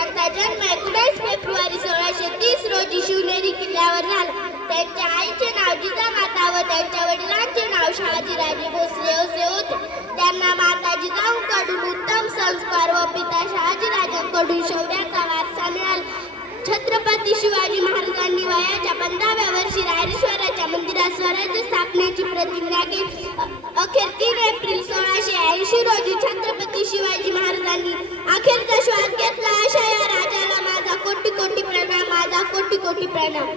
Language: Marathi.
त्यांचा जन्म 19 फेब्रुवारी 1630 रोजी शिवनेरी किल्ल्यावर झाला. त्यांच्या आईचे नाव जिजामाता व त्यांच्या वडिलांचे नाव शहाजीराजे भोसले असे होते. त्यांना माता जिजाऊंकडून उत्तम संस्कार व पिता शहाजीराजांकडून शौर्याचा वारसा मिळाला. छत्रपती शिवाजी महाराजांनी वयाच्या 15व्या वर्षी रायरेश्वराच्या मंदिरात स्वराज्य स्थापनेची प्रतिज्ञा केली. अखेर 3 एप्रिल 1680 रोजी छत्रपती शिवाजी महाराजांनी अखेरचा श्वास घेतला. अशा या राजाला माझा कोटी कोटी प्रणाम, माझा कोटी कोटी प्रणाम.